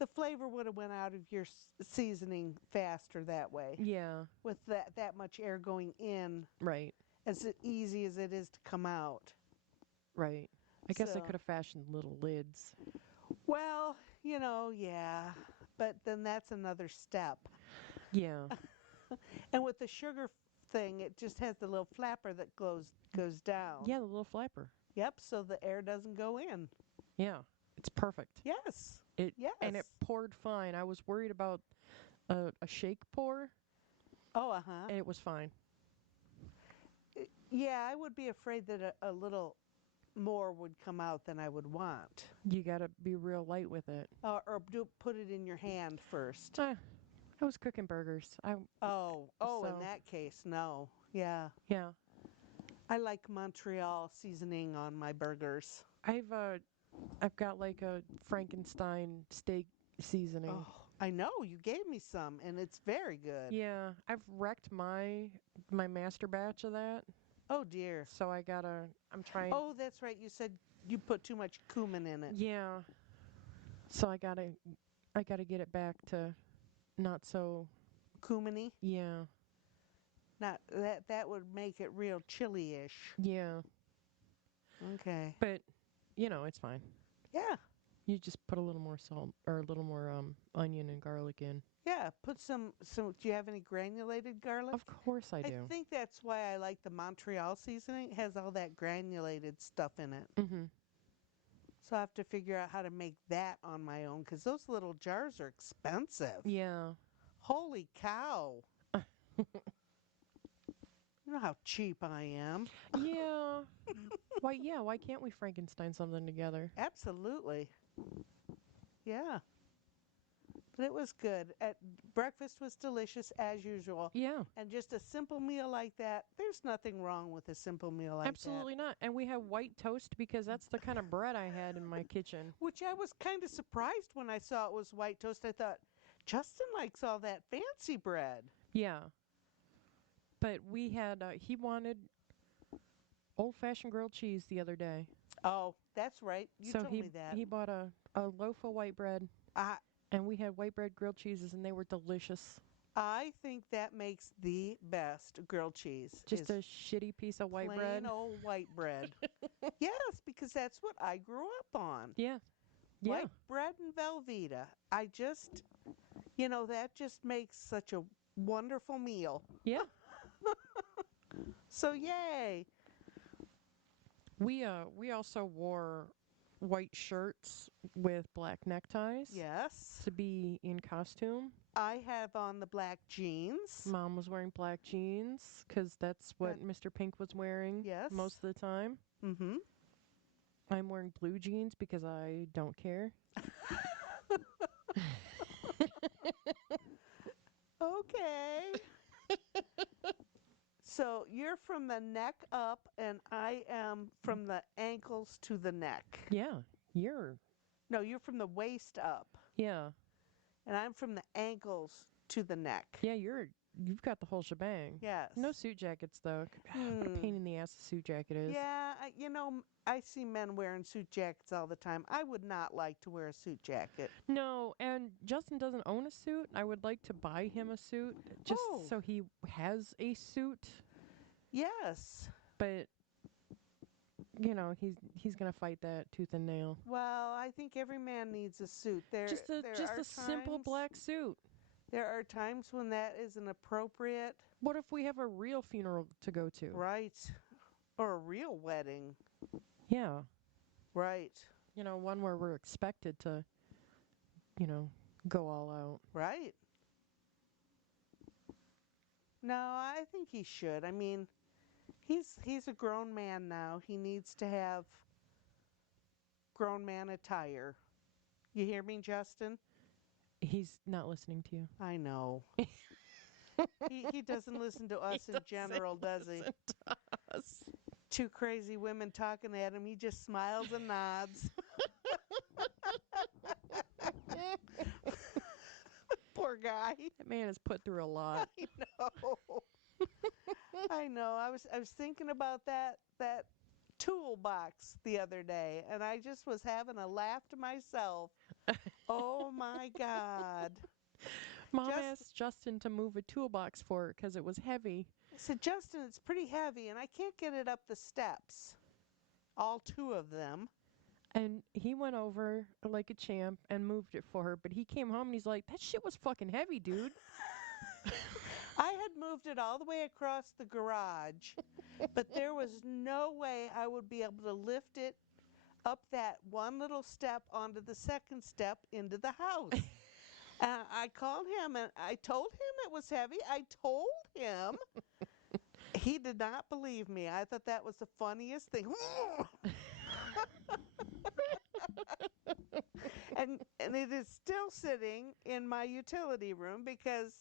the flavor would have went out of your seasoning faster that way yeah, with that much air going in right, as easy as it is to come out. right. I guess I So, could have fashioned little lids. well, yeah, but then that's another step. Yeah, And with the sugar thing, it just has the little flapper that goes down. yeah, the little flapper. Yep, so the air doesn't go in. Yeah, it's perfect. Yes. It Yes. and it poured fine. I was worried about a shake pour, Oh, uh-huh. and it was fine. Yeah, I would be afraid that a little more would come out than I would want. You gotta be real light with it. Or put it in your hand first. I was cooking burgers. Oh, in So- that case, no. Yeah. Yeah, I like Montreal seasoning on my burgers. I've got like a Frankenstein steak seasoning. Oh, I know. You gave me some, and it's very good. Yeah, I've wrecked my master batch of that, Oh, dear. so I'm trying. Oh, that's right. You said you put too much cumin in it. Yeah, so I gotta get it back to not so. Cuminy? Yeah, Not that would make it real chili-ish. yeah, Okay. but it's fine. Yeah. You just put a little more salt or a little more onion and garlic in. Yeah, put some do you have any granulated garlic? Of course I I do. think that's why I like the Montreal seasoning. It has all that granulated stuff in it. Mm-hmm. So I have to figure out how to make that on my own because those little jars are expensive. Yeah. Holy cow. You know how cheap I am. Yeah. Why can't we Frankenstein something together? Absolutely. Yeah. But it was good. Breakfast was delicious as usual. Yeah. And just a simple meal like that, there's nothing wrong with a simple meal like Absolutely not. And we have white toast because that's the kind of bread I had in my kitchen. Which I was kind of surprised when I saw it was white toast. I thought, Justin likes all that fancy bread. Yeah. But we had he wanted old-fashioned grilled cheese the other day. Oh, that's right. You So told me that. he bought a loaf of white bread I and we had white bread grilled cheeses and they were delicious. I think that makes the best grilled cheese Just is a shitty piece of white bread. plain old white bread. Yes, because that's what I grew up on. Yeah. Yeah. White bread and Velveeta. That just makes such a wonderful meal. Yeah. So yay. We also wore white shirts with black neckties Yes. to be in costume. I have on the black jeans. Mom was wearing black jeans because that's That what Mr. Pink was wearing yes. most of the time. Mm-hmm. I'm wearing blue jeans because I don't care. Okay. So you're from the neck up, and I am from the ankles to the neck. Yeah, you're. No, you're from the waist up, Yeah, and I'm from the ankles to the neck. yeah, you're. You've got the whole shebang. Yes. No suit jackets though. What a Hmm. pain in the ass a suit jacket is. Yeah, I see men wearing suit jackets all the time. I would not like to wear a suit jacket. No, and Justin doesn't own a suit. I would like to buy him a suit just Oh. so he has a suit. Yes. But he's gonna fight that tooth and nail. Well, I think every man needs a suit. There Just are a simple times black suit. there are times when that is an appropriate, What if we have a real funeral to go to? right, or a real wedding, Yeah. right, One where we're expected to, you know, go all out. right. No, I think he should. I mean, he's a grown man now. He needs to have grown man attire. You hear me, Justin? He's not listening to you. I know. He doesn't listen to us He in general, does he? doesn't listen to us. Two crazy women talking at him. He just smiles and nods. Poor guy. That man is put through a lot. I know. I know. I was thinking about that toolbox the other day, and I just was having a laugh to myself. Oh my God. Mom Just asked Justin to move a toolbox for her because it was heavy. I said, Justin, it's pretty heavy, and I can't get it up the steps. All two of them. And he went over like a champ and moved it for her. But he came home and he's like, that shit was fucking heavy, dude. I had moved it all the way across the garage, but there was no way I would be able to lift it up that one little step onto the second step into the house. And I called him and I told him it was heavy. I told him. He did not believe me. I thought that was the funniest thing. and it is still sitting in my utility room because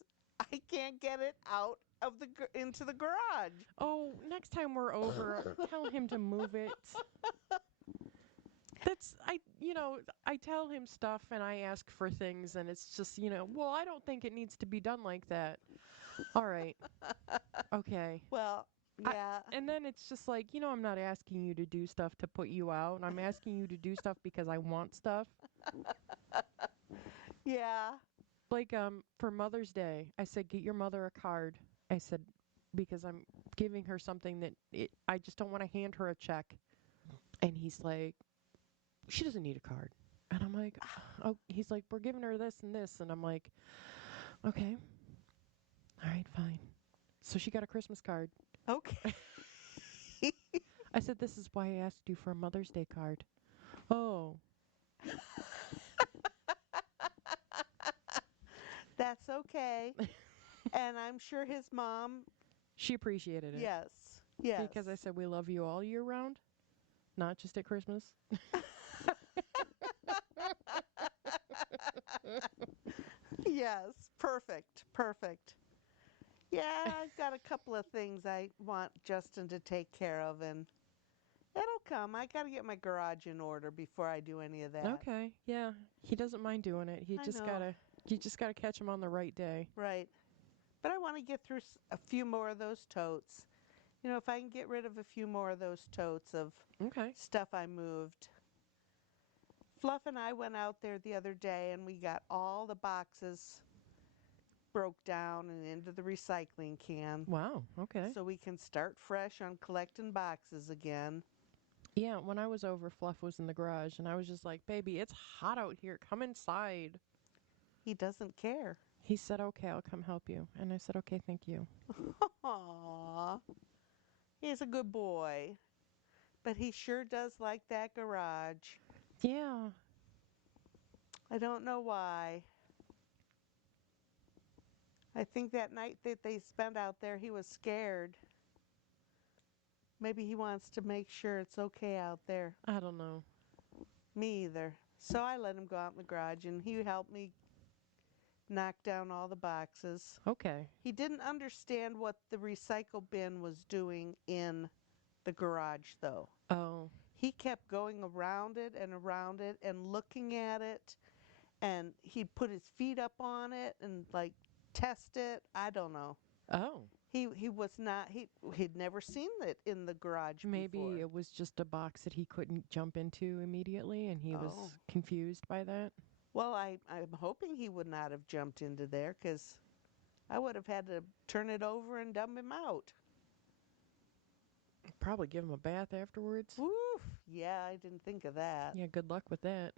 I can't get it out of into the garage. Oh, next time we're over, tell him to move it. I tell him stuff and I ask for things and it's just, well, I don't think it needs to be done like that. All right. Okay. Well, yeah. And then it's just like, I'm not asking you to do stuff to put you out. I'm asking you to do stuff because I want stuff. Yeah. Like, for Mother's Day, I said, get your mother a card. I said, because I'm giving her something I just don't want to hand her a check. And he's like, she doesn't need a card. And I'm like, oh, he's like, we're giving her this and this. And I'm like, okay. All right, fine. So she got a Christmas card. Okay. I said, this is why I asked you for a Mother's Day card. Oh. That's okay. And I'm sure his mom. She appreciated it. Yes. Yes. Because I said, we love you all year round, not just at Christmas. Yes. Perfect. Perfect. Yeah, I've got a couple of things I want Justin to take care of, and it'll come. I got to get my garage in order before I do any of that. Okay. Yeah. He doesn't mind doing it. I know. You just gotta catch him on the right day. Right. But I want to get through a few more of those totes. If I can get rid of a few more of those totes of Okay. stuff I moved. Fluff and I went out there the other day and we got all the boxes broke down and into the recycling can. Wow. Okay. So we can start fresh on collecting boxes again. Yeah, when I was over, Fluff was in the garage, and I was just like, "Baby, it's hot out here. Come inside." He doesn't care. He said, "Okay, I'll come help you." And I said, "Okay, thank you." Aww. He's a good boy. But he sure does like that garage. Yeah. I don't know why. I think that night that they spent out there, he was scared. Maybe he wants to make sure it's okay out there. I don't know. Me either. So I let him go out in the garage and he helped me knock down all the boxes. Okay. He didn't understand what the recycle bin was doing in the garage, though. Oh. He kept going around it and looking at it, and he'd put his feet up on it and like test it. I don't know. Oh. He was not he'd never seen it in the garage Maybe before. it was just a box that he couldn't jump into immediately, and he was Oh. confused by that. Well, I'm hoping he would not have jumped into there because I would have had to turn it over and dump him out. Probably give him a bath afterwards. Woof. Yeah, I didn't think of that. Yeah, good luck with that.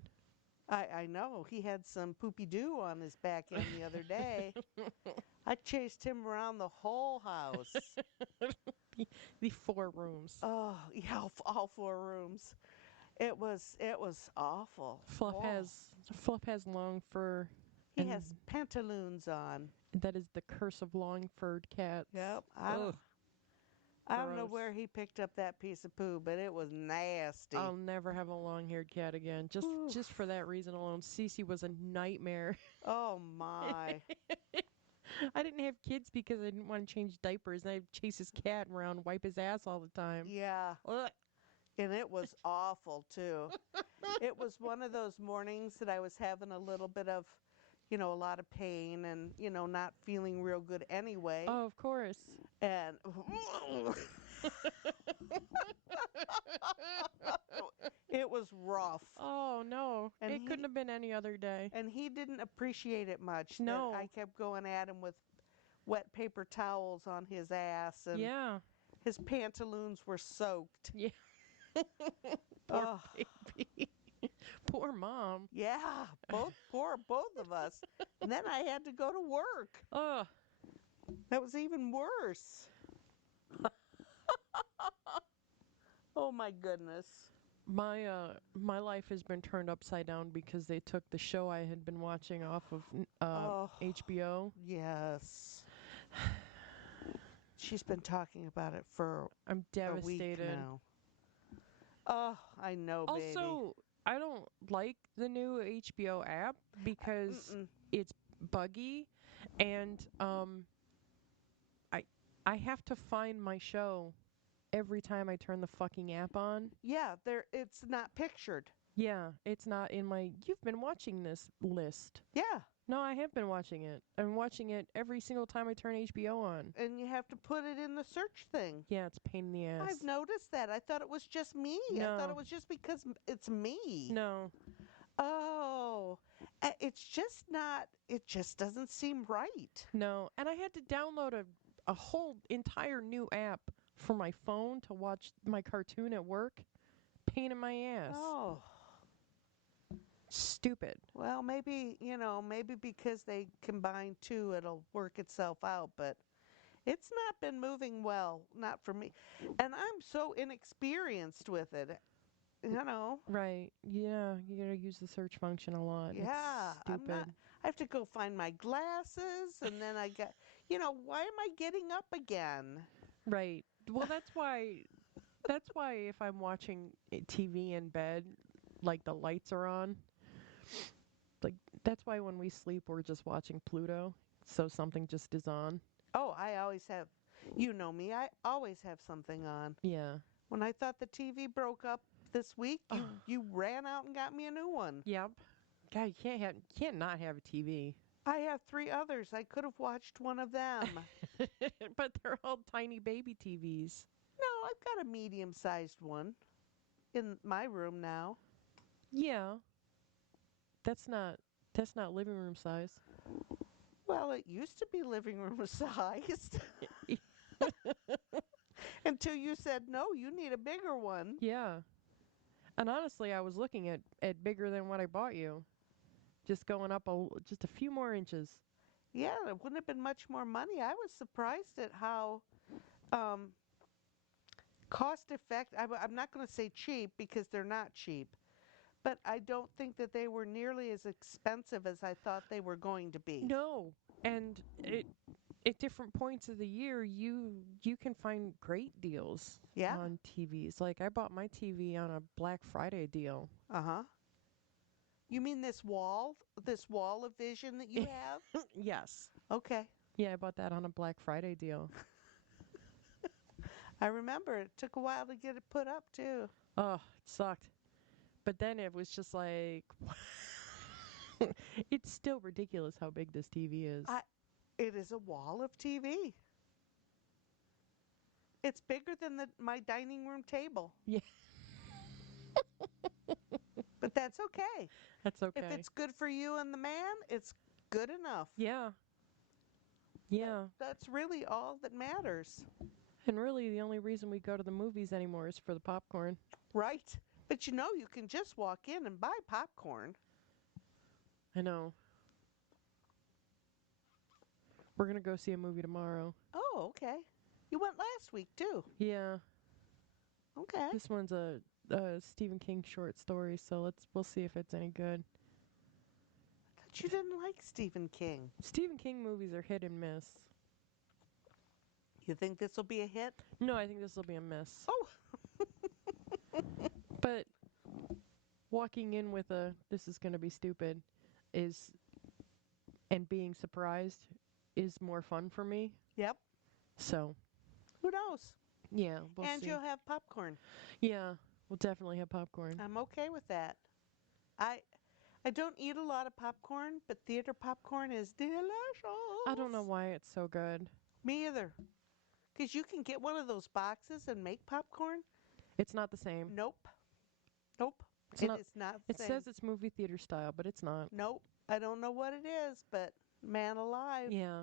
I know. He had some poopy doo on his back end the other day. I chased him around the whole house. The 4 rooms. Oh, yeah, all 4 rooms. It was awful. Fluff Oh. has Fluff has long fur, He and has pantaloons on. that is the curse of long-furred cats. Yep. Ugh. I don't know Gross. where he picked up that piece of poo, but it was nasty. I'll never have a long-haired cat again. Oof. Just for that reason alone. Cece was a nightmare. Oh my. I didn't have kids because I didn't want to change diapers, and I'd chase his cat around, wipe his ass all the time. Yeah. Ugh. And it was awful too. It was one of those mornings that I was having a little bit of, a lot of pain and, not feeling real good anyway. Oh, of course. And it was rough. Oh no, And it couldn't have been any other day. And he didn't appreciate it much. No. That I kept going at him with wet paper towels on his ass, and Yeah. his pantaloons were soaked. Yeah. Poor baby. Poor mom. Yeah, both of us. And then I had to go to work. Ugh. That was even worse. Oh my goodness. My life has been turned upside down because they took the show I had been watching off of Oh. HBO. Yes. She's been talking about it for I'm a week devastated. now. Oh, I know, baby. Also, I don't like the new HBO app because Mm-mm. it's buggy, and I I have to find my show every time I turn the fucking app on. Yeah, it's not pictured. Yeah, it's not in my "You've been watching this" list. Yeah. No, I have been watching it. I'm watching it every single time I turn HBO on. And you have to put it in the search thing. Yeah, it's a pain in the ass. I've noticed that. I thought it was just me. No. I thought it was just because it's me. No. Oh, it's just not, it just doesn't seem right. No. And I had to download a whole entire new app for my phone to watch my cartoon at work. Pain in my ass. Oh, Stupid. well, maybe, maybe because they combine two, it'll work itself out, but it's not been moving well, not for me. And I'm so inexperienced with it, Right. Yeah, you gotta use the search function a lot. Yeah, It's stupid. I have to go find my glasses, and then I got, why am I getting up again? Right. Well, that's why if I'm watching TV in bed, like the lights are on, like that's why when we sleep we're just watching Pluto, so something just is on. Oh, I always have, you know me, I always have something on. Yeah. When I thought the TV broke up this week, you, Ugh. you ran out and got me a new one. Yep. God, you can't not have a TV. I have 3 others. I could have watched one of them. But they're all tiny baby TVs. No, I've got a medium-sized one in my room now. Yeah. That's not living room size. Well, it used to be living room sized until you said, no, you need a bigger one. Yeah. And honestly, I was looking at bigger than what I bought you. Just going up just a few more inches. Yeah, it wouldn't have been much more money. I was surprised at how um, cost effective. I'm not going to say cheap because they're not cheap, but I don't think that they were nearly as expensive as I thought they were going to be. No. And at different points of the year, you can find great deals Yeah. on TVs. Like I bought my TV on a Black Friday deal. Uh huh. You mean this wall of vision that you have? Yes. Okay. Yeah, I bought that on a Black Friday deal. I remember it took a while to get it put up too. Oh, it sucked. But then it was just like it's still ridiculous how big this TV is. I it is a wall of TV. It's bigger than my dining room table, Yeah, but that's okay. that's If okay. it's good for you and the man, it's good enough. Yeah. That, Yeah. that's really all that matters, And really the only reason we go to the movies anymore is for the popcorn. right? But you know, you can just walk in and buy popcorn. I know. We're going to go see a movie tomorrow. Oh, okay. You went last week too. Yeah. Okay. This one's a Stephen King short story, so we'll see if it's any good. But you didn't like Stephen King. Stephen King movies are hit and miss. You think this will be a hit? No, I think this will be a miss. Oh, But walking in with a this is going to be stupid is and being surprised is more fun for me. yep. So, Who knows? yeah, we'll And see. you'll have popcorn. Yeah, we'll definitely have popcorn. I'm okay with that. I I don't eat a lot of popcorn, but theater popcorn is delicious. I don't know why it's so good. Me either. Because you can get one of those boxes and make popcorn. It's not the same. Nope. Nope. It's It not is not the It same. says it's movie theater style, but it's not. Nope. I don't know what it is, but man alive. Yeah.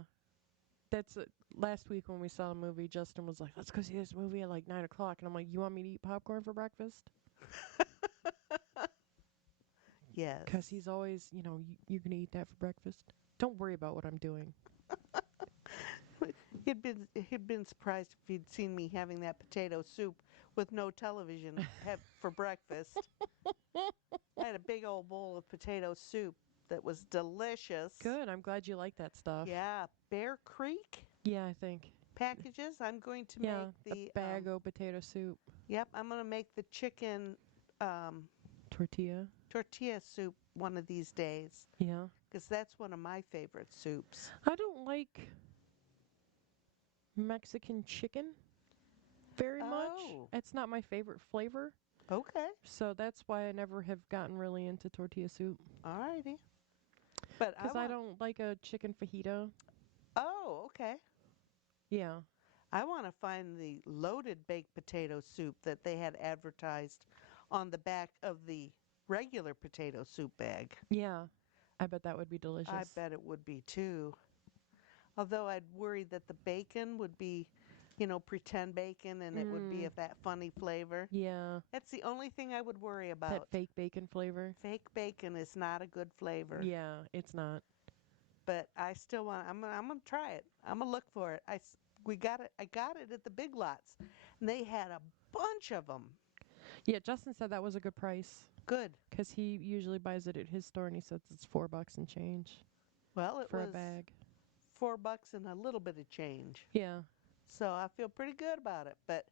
That's last week when we saw a movie, Justin was like, "Let's go see this movie at like 9 o'clock," and I'm like, "You want me to eat popcorn for breakfast?" Yes. Because he's always, you're gonna eat that for breakfast. Don't worry about what I'm doing. He'd been surprised if he'd seen me having that potato soup with no television for breakfast. I had a big old bowl of potato soup that was delicious. Good. I'm glad you like that stuff. Yeah, Bear Creek Yeah, I think. packages. I'm going to Yeah, make the bag-o potato soup, yep, I'm going to make the chicken tortilla. tortilla soup one of these days Yeah. because that's one of my favorite soups. I don't like Mexican chicken very much. Oh. It's not my favorite flavor, Okay, so that's why I never have gotten really into tortilla soup. all righty. But Because I don't like a chicken fajita. oh, okay. Yeah. I want to find the loaded baked potato soup that they had advertised on the back of the regular potato soup bag. Yeah. I bet that would be delicious. I bet it would be too. Although I'd worry that the bacon would be, pretend bacon and it would be of that funny flavor. Yeah. That's the only thing I would worry about. That fake bacon flavor. Fake bacon is not a good flavor. Yeah, it's not. But I still want. I'm gonna try it. I'm gonna look for it. We got it. I got it at the Big Lots, and they had a bunch of them. Yeah, Justin said that was a good price Good. because he usually buys it at his store and he says it's $4 and change Well, it for was a bag. $4 and a little bit of change. Yeah. So I feel pretty good about it. But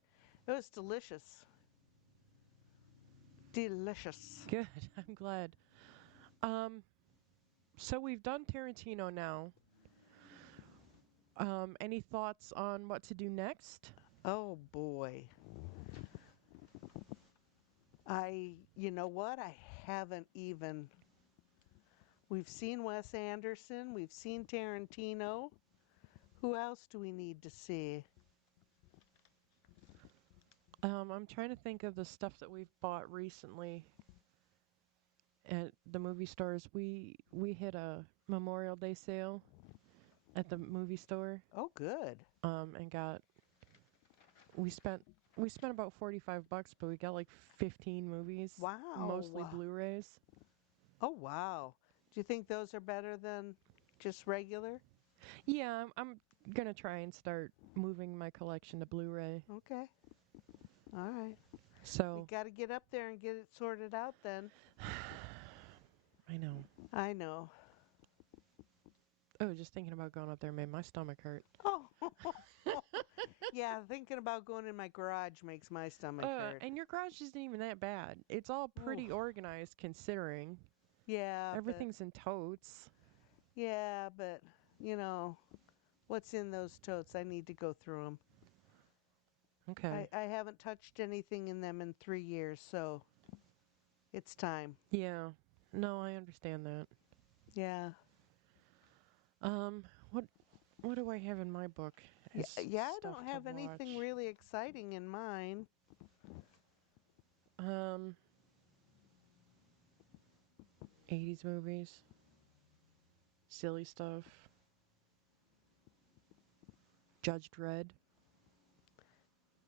it was delicious. Delicious. Good. I'm glad. So we've done Tarantino now. Any thoughts on what to do next? Oh boy. You know what? I haven't even. We've seen Wes Anderson. We've seen Tarantino. Who else do we need to see? I'm trying to think of the stuff that we've bought recently at the movie stores. We hit a Memorial Day sale at the movie store, Oh, good. and got we spent we spent about $45, but we got like 15 movies, mostly Wow. Blu-rays. Oh, wow. Do you think those are better than just regular? Yeah, I'm gonna try and start moving my collection to Blu-ray. Okay. All right. We So got to get up there and get it sorted out then. I know. I know. Oh, just thinking about going up there made my stomach hurt. Oh, yeah. Thinking about going in my garage makes my stomach hurt. And your garage isn't even that bad. It's all Oof. pretty organized considering Yeah, but everything's in totes. yeah, but you know what's in those totes? I need to go through them. Okay. I haven't touched anything in them in 3 years, so it's time. Yeah. No, I understand that. Yeah. Um, what what do I have in my book Yeah, as yeah, I stuff don't to have anything watch? really exciting in mine. Um, 80s movies, silly stuff. Judge Dredd.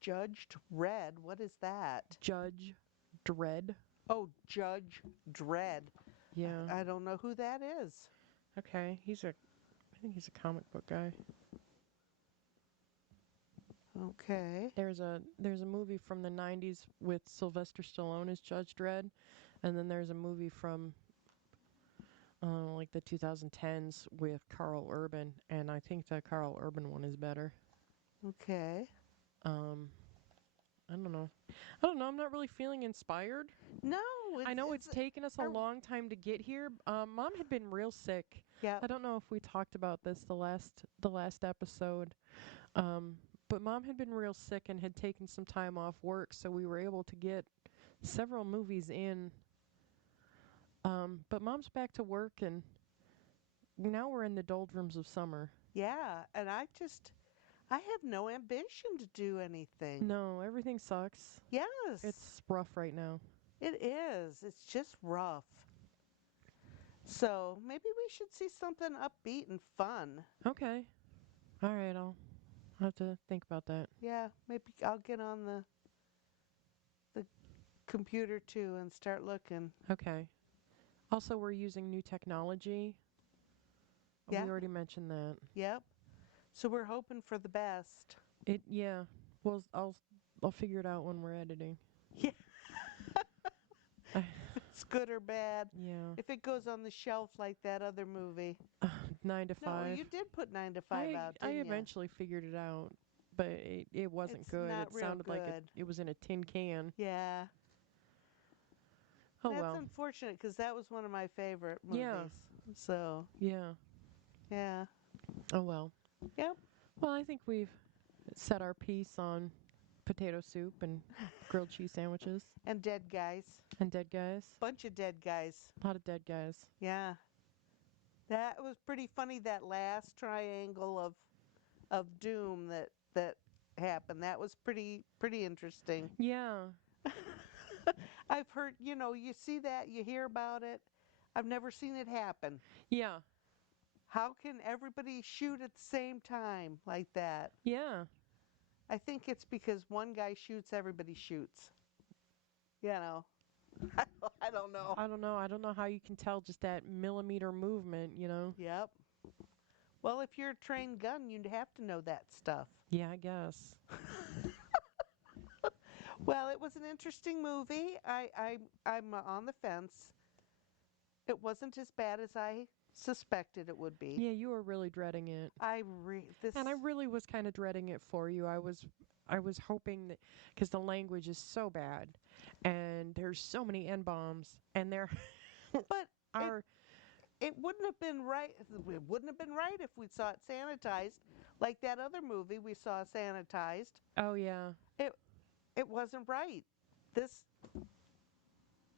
Judged Red, what is that? Judge Dredd. Oh, Judge Dredd. Yeah. I don't know who that is. Okay. I think he's a comic book guy. Okay. There's a movie from the 90s with Sylvester Stallone as Judge Dredd, and then there's a movie from like the 2010s with Carl Urban, and I think the Carl Urban one is better. Okay. Um, I don't know. I don't know. I'm not really feeling inspired. No, I know it's taken us a I, long time to get here. Mom had been real sick. yeah. I don't know if we talked about this the last episode. Um, but Mom had been real sick and had taken some time off work, so we were able to get several movies in. But Mom's back to work, and now we're in the doldrums of summer. Yeah, and I have no ambition to do anything. No, everything sucks. Yes, It's rough right now. it is. It's just rough. So maybe we should see something upbeat and fun. Okay. All right, I'll have to think about that. Yeah, maybe I'll get on the computer too and start looking. Okay. Also, we're using new technology. Yeah, We already mentioned that. yep. So we're hoping for the best. Yeah. Well, I'll figure it out when we're editing. Yeah, I, if it's good or bad. yeah. If it goes on the shelf like that other movie. Nine to No, five. you did put 9 to 5 out, I didn't you? eventually figured it out, but it wasn't It's good. not It real sounded like good. it was in a tin can. Yeah. Oh That's well. unfortunate because that was one of my favorite Yeah. movies. So, Yeah. yeah. Oh well. Yep. Well, I think we've set our piece on potato soup and grilled cheese sandwiches And dead guys. and dead guys. Bunch of dead guys. A lot of dead guys. Yeah. That was pretty funny, that last triangle of doom that happened. That was pretty interesting. Yeah. I've heard, you see that, you hear about it. I've never seen it happen. Yeah. How can everybody shoot at the same time like that? Yeah. I think it's because one guy shoots, everybody shoots. You know, I don't know. I don't know. I don't know how you can tell just that millimeter movement. Yep. Well, if you're a trained gun, you'd have to know that stuff. Yeah, I guess. Well, it was an interesting movie. I'm on the fence. It wasn't as bad as I suspected it would be. Yeah, you were really dreading it. This. And I really was kind of dreading it for you. I was hoping that because the language is so bad, and there's so many n bombs, and there But are it wouldn't have been right. It wouldn't have been right if we saw it sanitized, like that other movie we saw sanitized. oh yeah, It wasn't right. This.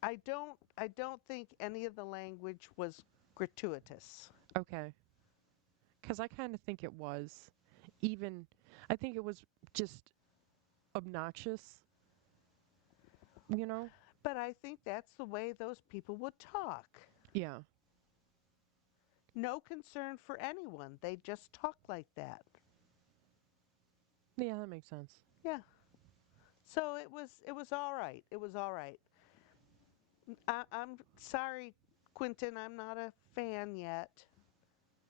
I don't think any of the language was gratuitous. okay. Because I kind of think it was, even I think it was just obnoxious. You know? But I think that's the way those people would talk. Yeah. No concern for anyone. They just talk like that. Yeah, that makes sense. Yeah. So it was all right. It was all right. I'm sorry, Quentin. I'm not a fan yet.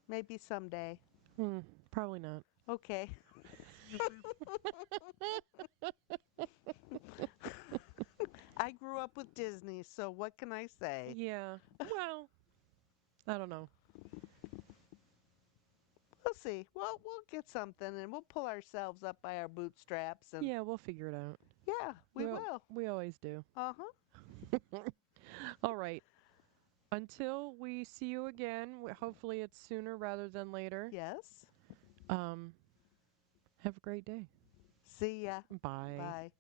Maybe someday. Hmm, probably not. Okay. I grew up with Disney, so what can I say? Yeah. Well, I don't know. We'll see. Well, we'll get something and we'll pull ourselves up by our bootstraps and Yeah, we'll figure it out. yeah, we will. We always do. Uh-huh. All right. Until we see you again, hopefully it's sooner rather than later. Yes. Um, have a great day. See ya. Bye. Bye.